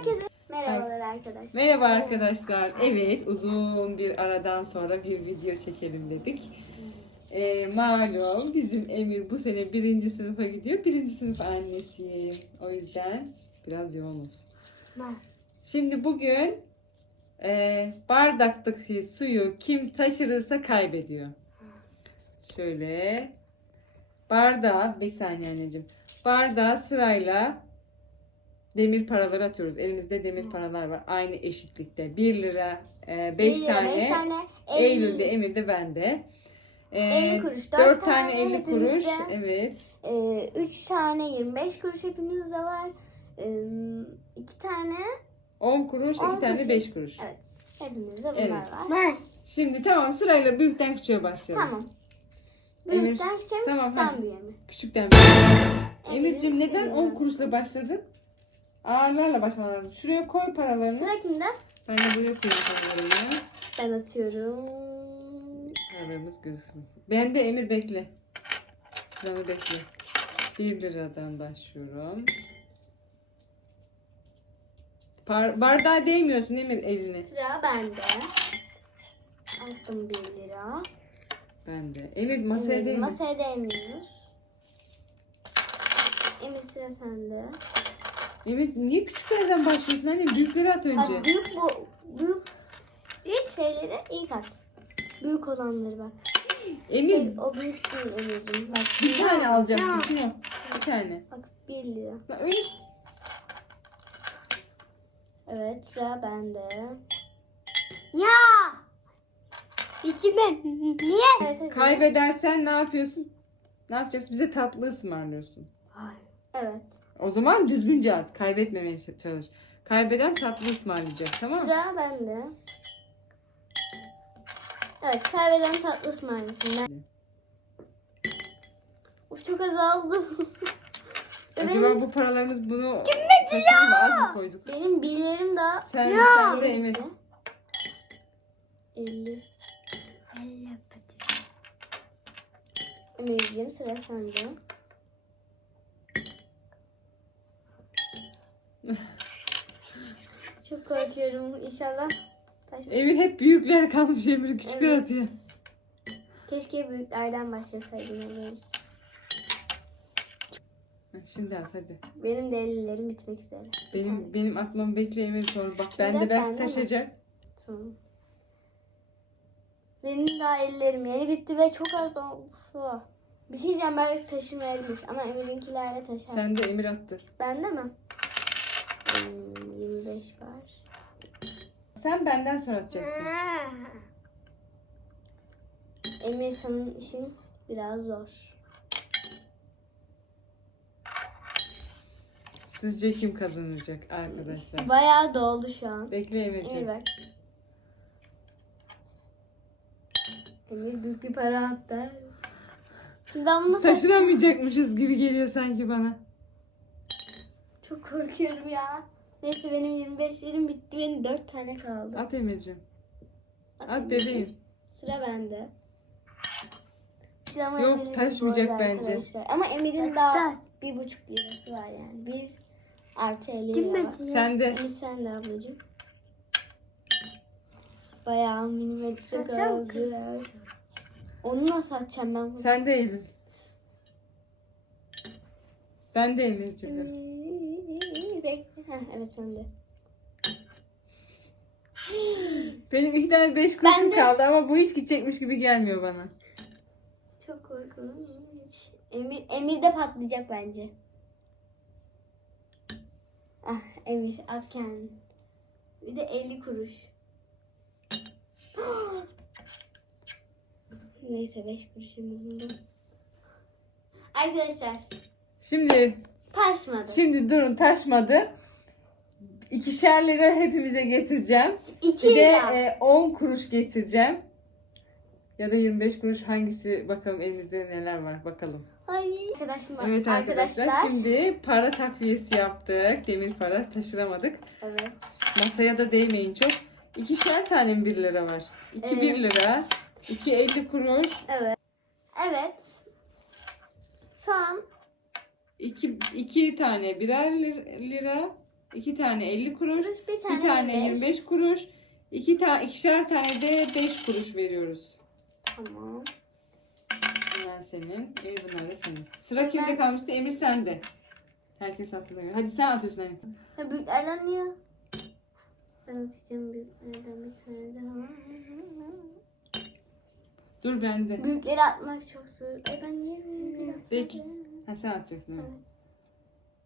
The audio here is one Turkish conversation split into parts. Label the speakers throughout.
Speaker 1: Herkese merhabalar arkadaşlar.
Speaker 2: Merhaba arkadaşlar. Evet uzun bir aradan sonra bir video çekelim dedik. Ee, malum bizim Emir bu sene birinci sınıfa gidiyor. Birinci sınıf annesiyim. O yüzden biraz yoğunuz. Şimdi bugün e, bardaktaki suyu kim taşırırsa kaybediyor. Şöyle bardağa bir saniye anneciğim. Bardağa sırayla demir paraları atıyoruz. Elimizde demir paralar var. Aynı eşitlikte. 1 lira 5
Speaker 1: Bir lira,
Speaker 2: tane.
Speaker 1: beş tane.
Speaker 2: Eylül'de, Emir'de, bende. Ee,
Speaker 1: 50 kuruş,
Speaker 2: 4
Speaker 1: dört
Speaker 2: tane
Speaker 1: tane
Speaker 2: 50 kuruş.
Speaker 1: hepimizde.
Speaker 2: Evet.
Speaker 1: 3 tane 25 kuruş hepimizde var. 2 tane
Speaker 2: 10 kuruş, 2
Speaker 1: On
Speaker 2: tane
Speaker 1: kuruş.
Speaker 2: 5 kuruş.
Speaker 1: evet hepimizde bunlar
Speaker 2: Evet.
Speaker 1: var.
Speaker 2: Şimdi tamam sırayla büyükten küçüğe başlayalım.
Speaker 1: Tamam. Büyükten küçüğe mi
Speaker 2: tamam,
Speaker 1: küçükten büyüğe mi?
Speaker 2: Küçükten.
Speaker 1: Emir'in
Speaker 2: Emir'cim neden
Speaker 1: senin
Speaker 2: 10
Speaker 1: lazım.
Speaker 2: kuruşla başladın? Ağırlarla başlaman lazım. Şuraya koy paralarını.
Speaker 1: Sıra kimde?
Speaker 2: Ben de buraya koyayım paralarını.
Speaker 1: Ben atıyorum.
Speaker 2: Paralarımız gözüksün. Ben de Emir bekle. Sıranı bekle. 1 liradan başlıyorum. Par bardağa değmiyorsun Emir elini.
Speaker 1: Sıra bende. Attım 1 lira.
Speaker 2: Ben de. Emir masaya
Speaker 1: Emir,
Speaker 2: değme.
Speaker 1: Masaya değmiyoruz. Emir sıra sende.
Speaker 2: Emir niye küçüklerden başlıyorsun anne? Büyükleri at önce.
Speaker 1: Bak büyük bu büyük büyük şeyleri ilk at. Büyük olanları bak.
Speaker 2: Emir
Speaker 1: Hayır, o büyük değil Emir'cim. Bak
Speaker 2: bir tane alacaksın. Şunu. Bir tane.
Speaker 1: Bak 1 lira.
Speaker 2: Lan öyle
Speaker 1: Evet sıra bende. Ya! İki ben. Niye? Evet, evet.
Speaker 2: kaybedersen ne yapıyorsun? Ne yapacaksın? Bize tatlı ısmarlıyorsun.
Speaker 1: Evet.
Speaker 2: O zaman düzgünce at. Kaybetmemeye çalış. Kaybeden tatlı ısmarlayacak tamam mı?
Speaker 1: Sıra bende. Evet kaybeden tatlı ısmarlasın. Ben... Of çok azaldı.
Speaker 2: Acaba bu paralarımız bunu taşıdı mı? Az mı koyduk?
Speaker 1: benim bilgilerim daha
Speaker 2: Sen, sen de Emir.
Speaker 1: 50. Emir'ciğim sıra sende. Çok korkuyorum inşallah.
Speaker 2: Emir hep büyükler kalmış Emir küçükler
Speaker 1: Evet.
Speaker 2: atıyor.
Speaker 1: Keşke büyüklerden başlasaydım Emir.
Speaker 2: Şimdi at hadi.
Speaker 1: Benim de ellerim bitmek üzere. Bir tane.
Speaker 2: Benim benim aklım bekle Emir sor. Bak ben
Speaker 1: Şimdi
Speaker 2: de belki
Speaker 1: bende mi?
Speaker 2: taşacak.
Speaker 1: Tamam. Benim daha ellerim yeni bitti ve çok az oldu. Bir şey diyeceğim belki taşımayabilir ama Emir'inkilerle taşar.
Speaker 2: Sen de Emir attır.
Speaker 1: Bende mi? Hmm, 25 var.
Speaker 2: Sen benden sonra atacaksın.
Speaker 1: Emir senin işin biraz zor.
Speaker 2: Sizce kim kazanacak arkadaşlar?
Speaker 1: Bayağı doldu şu an.
Speaker 2: Bekle
Speaker 1: Emir
Speaker 2: Emir'ciğim.
Speaker 1: bak. Emir büyük bir para attı. Şimdi ben bunu nasıl açacağım?
Speaker 2: Taşınamayacakmışız gibi geliyor sanki bana.
Speaker 1: Çok korkuyorum ya. Neyse benim 25'lerim bitti. Benim 4 tane kaldı.
Speaker 2: At Emir'ciğim. At
Speaker 1: Atayım.
Speaker 2: bebeğim.
Speaker 1: Sıra bende. Ama
Speaker 2: Yok,
Speaker 1: Emir'in
Speaker 2: taşmayacak
Speaker 1: bu arada
Speaker 2: bence.
Speaker 1: arkadaşlar. Ama Emir'in daha bir buçuk lirası var yani. Bir artı 50 lira var.
Speaker 2: Sen de.
Speaker 1: Emir sen de ablacığım. Bayağı milimetre kaldı. Onu nasıl atacağım ben bunu?
Speaker 2: Sen de Eylül. Ben de Emir'ciğim.
Speaker 1: Bekle. Heh, evet sen de.
Speaker 2: Benim iki tane beş kuruşum
Speaker 1: Ben de-
Speaker 2: kaldı ama bu iş gidecekmiş gibi gelmiyor bana.
Speaker 1: Çok korkunç. Emir, Emir de patlayacak bence. Ah Emir at kendini. Bir de 50 kuruş. Neyse 5 kuruşumuzun da. Arkadaşlar
Speaker 2: Şimdi
Speaker 1: taşmadı.
Speaker 2: şimdi durun taşmadı. İkişer lira hepimize getireceğim.
Speaker 1: 2
Speaker 2: Bir de
Speaker 1: lira.
Speaker 2: e, 10 kuruş getireceğim. Ya da 25 kuruş hangisi bakalım elimizde neler var bakalım.
Speaker 1: Ay. Arkadaşım,
Speaker 2: Evet arkadaşlar, şimdi para takviyesi yaptık. Demir para taşıramadık.
Speaker 1: Evet.
Speaker 2: Masaya da değmeyin çok. İkişer tane mi 1 lira var? 2
Speaker 1: Evet.
Speaker 2: 1 lira. 2 50 kuruş.
Speaker 1: Evet. Evet. Şu an
Speaker 2: 2 2 tane birer lir- lira. iki tane 50 kuruş,
Speaker 1: Bir
Speaker 2: bir
Speaker 1: tane,
Speaker 2: tane
Speaker 1: 25.
Speaker 2: 25 kuruş, iki tane ikişer tane de 5 kuruş veriyoruz.
Speaker 1: Tamam.
Speaker 2: Bunlar senin, Emir bunlar da senin. Sıra
Speaker 1: Ben-
Speaker 2: kimde kalmıştı? Emir sende. Herkes aklına göre. Hadi sen atıyorsun Emir.
Speaker 1: Ha, büyüklerden niye? Ben atacağım büyüklerden bir tane daha.
Speaker 2: Dur bende.
Speaker 1: Büyükleri atmak çok zor. Ay ben niye büyükleri atmadım?
Speaker 2: Peki. Ha sen atacaksın Emir.
Speaker 1: Evet.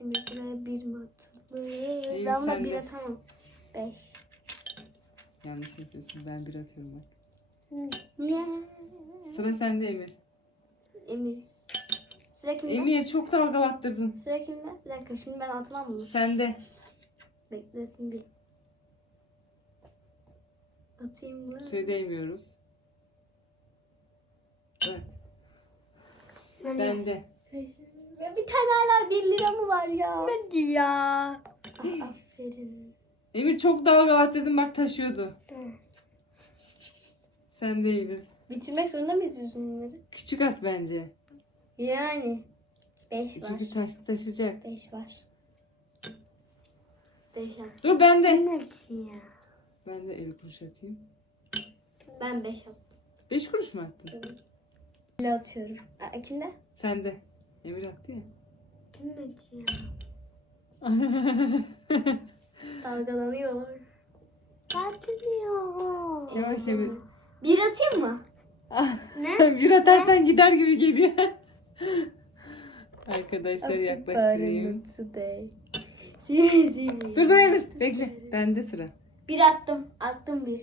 Speaker 1: Emir buraya bir mi atılır?
Speaker 2: İyi,
Speaker 1: Ben
Speaker 2: sen
Speaker 1: bir
Speaker 2: de.
Speaker 1: atamam. Beş.
Speaker 2: Yanlış yapıyorsun. Ben bir atıyorum bak.
Speaker 1: Niye?
Speaker 2: Sıra sende Emir.
Speaker 1: Emir. Sıra kimde?
Speaker 2: Emir çok dalgalattırdın.
Speaker 1: Sıra kimde? Bir dakika şimdi ben atmam bunu.
Speaker 2: Sende.
Speaker 1: Bekletin bir. Atayım mı?
Speaker 2: Süre değmiyoruz. Evet,
Speaker 1: Hani-
Speaker 2: bende.
Speaker 1: Ya bir tane hala 1 lira mı var ya? Hadi ya. Ah, aferin.
Speaker 2: Emir çok dalgalattırdın bak taşıyordu. Sen de Emir.
Speaker 1: Bitirmek zorunda mıyız yüzün bunları?
Speaker 2: Küçük at bence.
Speaker 1: Yani. 5 var.
Speaker 2: Çünkü taş, taşıyacak.
Speaker 1: 5 var. 5 var.
Speaker 2: Dur bende.
Speaker 1: ya.
Speaker 2: Ben de 50 kuruş atayım.
Speaker 1: Ben 5 yaptım.
Speaker 2: 5 kuruş mu attın?
Speaker 1: Ne atıyorum? Aa, kimde?
Speaker 2: Sende. Emir attı ya.
Speaker 1: Kimde ya? Dalgalanıyor. Patlıyor.
Speaker 2: Yavaş Emir.
Speaker 1: Bir atayım mı? Ne?
Speaker 2: bir atarsan gider gibi geliyor. Arkadaşlar yaklaşayım.
Speaker 1: today.
Speaker 2: Dur dur Emir bekle. Bende sıra.
Speaker 1: Bir attım. Attım bir.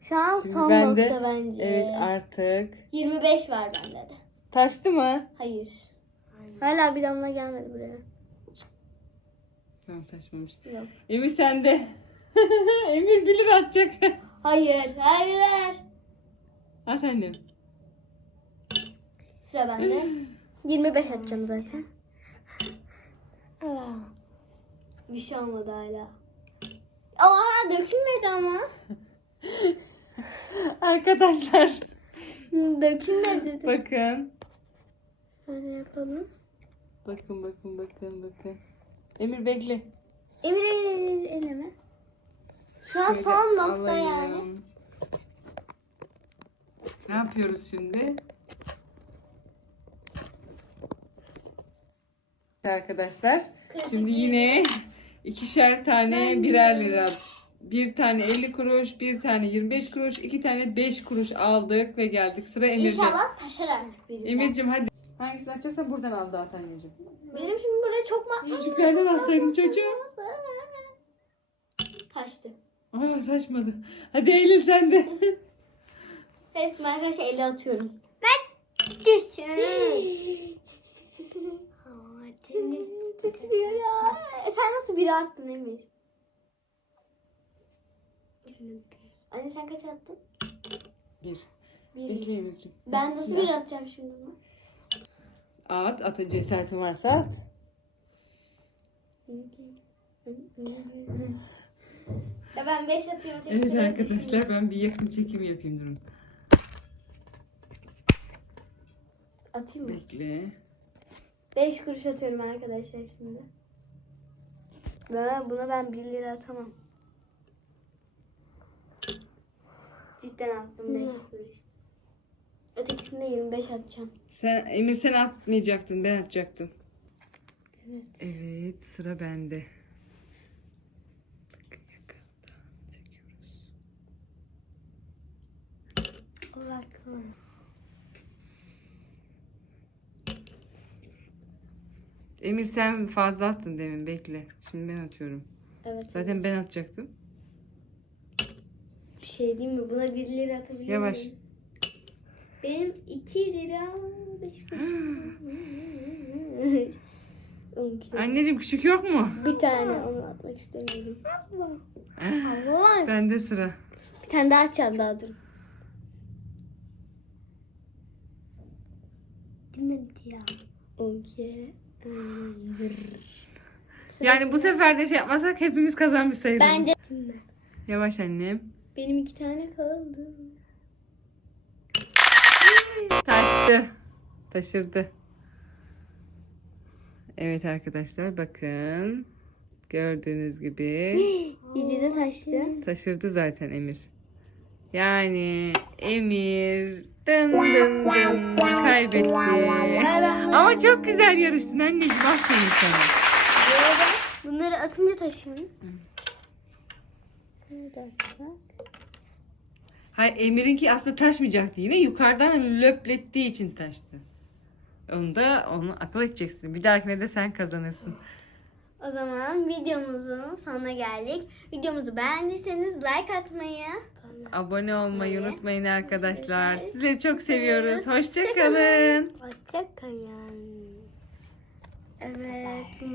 Speaker 1: Şu an
Speaker 2: Şimdi
Speaker 1: son
Speaker 2: bende-
Speaker 1: nokta bence.
Speaker 2: Evet artık.
Speaker 1: 25 var bende de.
Speaker 2: Taştı mı?
Speaker 1: Hayır. Hala bir damla gelmedi buraya.
Speaker 2: Tamam taşmamış.
Speaker 1: Yok.
Speaker 2: Emir sende. Emir 1 lira atacak.
Speaker 1: Hayır, hayır.
Speaker 2: At annem.
Speaker 1: Sıra bende. 25 atacağım zaten. Bir şey olmadı hala. Aa dökülmedi ama.
Speaker 2: Arkadaşlar
Speaker 1: Hı, Dökülmedi.
Speaker 2: bakın.
Speaker 1: Böyle yapalım.
Speaker 2: Bakın bakın bakın bakın. Emir bekle.
Speaker 1: Emir el- eleme. Şu an
Speaker 2: Şöyle
Speaker 1: son nokta
Speaker 2: alayım.
Speaker 1: yani.
Speaker 2: Ne yapıyoruz şimdi? Arkadaşlar şimdi yine ikişer tane birer lira. Bir tane 50 kuruş, bir tane 25 kuruş, iki tane 5 kuruş aldık ve geldik. Sıra Emir'de.
Speaker 1: İnşallah taşar artık birinden.
Speaker 2: Emir'cim hadi. Hangisini açarsan buradan al dağıt anneciğim.
Speaker 1: Bizim şimdi burada çok ma...
Speaker 2: Yüzüklerden alsaydın çocuğum.
Speaker 1: Taştı.
Speaker 2: Aa saçmadı. Hadi Eylül sen de.
Speaker 1: Evet arkadaşlar eli atıyorum. Ben düşün. Titriyor ya. E, sen nasıl biri attın Emir? Anne sen kaç attın?
Speaker 2: Bir.
Speaker 1: Bir.
Speaker 2: Bekle Emir'cim.
Speaker 1: Ben nasıl bir atacağım şimdi bunu?
Speaker 2: At, ata cesaretin varsa at.
Speaker 1: Ya ben 5 atayım. tek
Speaker 2: Evet
Speaker 1: tek
Speaker 2: arkadaşlar ben bir yakın çekim yapayım durun.
Speaker 1: Atayım mı?
Speaker 2: Bekle.
Speaker 1: 5 kuruş atıyorum arkadaşlar şimdi. Ben, buna ben 1 lira atamam. Cidden attım 5 kuruş. Ötekisinde 25 atacağım.
Speaker 2: Sen Emir sen atmayacaktın ben atacaktım.
Speaker 1: Evet.
Speaker 2: Evet sıra bende. Bakın yakından çekiyoruz.
Speaker 1: Allah
Speaker 2: Emir sen fazla attın demin bekle. Şimdi ben atıyorum.
Speaker 1: Evet.
Speaker 2: Zaten ben atacaktım.
Speaker 1: Şey diyeyim mi? Buna 1 lira atabilir
Speaker 2: Yavaş.
Speaker 1: Benim 2 lira 5 kuruş.
Speaker 2: Anneciğim küçük yok mu?
Speaker 1: Bir tane onu atmak istemiyorum. Allah.
Speaker 2: Bende sıra.
Speaker 1: Bir tane daha açacağım daha dur. Bilmedi ya. Okey.
Speaker 2: Yani bu sefer de şey yapmasak hepimiz kazanmış sayılır.
Speaker 1: Bence
Speaker 2: Yavaş annem.
Speaker 1: Benim iki tane kaldı.
Speaker 2: Taştı. Taşırdı. Evet arkadaşlar bakın. Gördüğünüz gibi
Speaker 1: İyice de taştı.
Speaker 2: taşırdı zaten Emir. Yani Emir dın dın dın kaybetti. Ama çok güzel yarıştın anneciğim. Aferin sana.
Speaker 1: Bunları atınca taşın. Bir dakika.
Speaker 2: Hayır Emir'inki aslında taşmayacaktı yine. Yukarıdan löplettiği için taştı. Onu da onu akıl edeceksin. Bir dahakine de sen kazanırsın.
Speaker 1: O zaman videomuzun sonuna geldik. Videomuzu beğendiyseniz like atmayı,
Speaker 2: Abone olmayı unutmayın arkadaşlar.
Speaker 1: Sizleri
Speaker 2: Sizleri çok
Speaker 1: seviyoruz.
Speaker 2: Hoşçakalın.
Speaker 1: Hoşçakalın. Evet.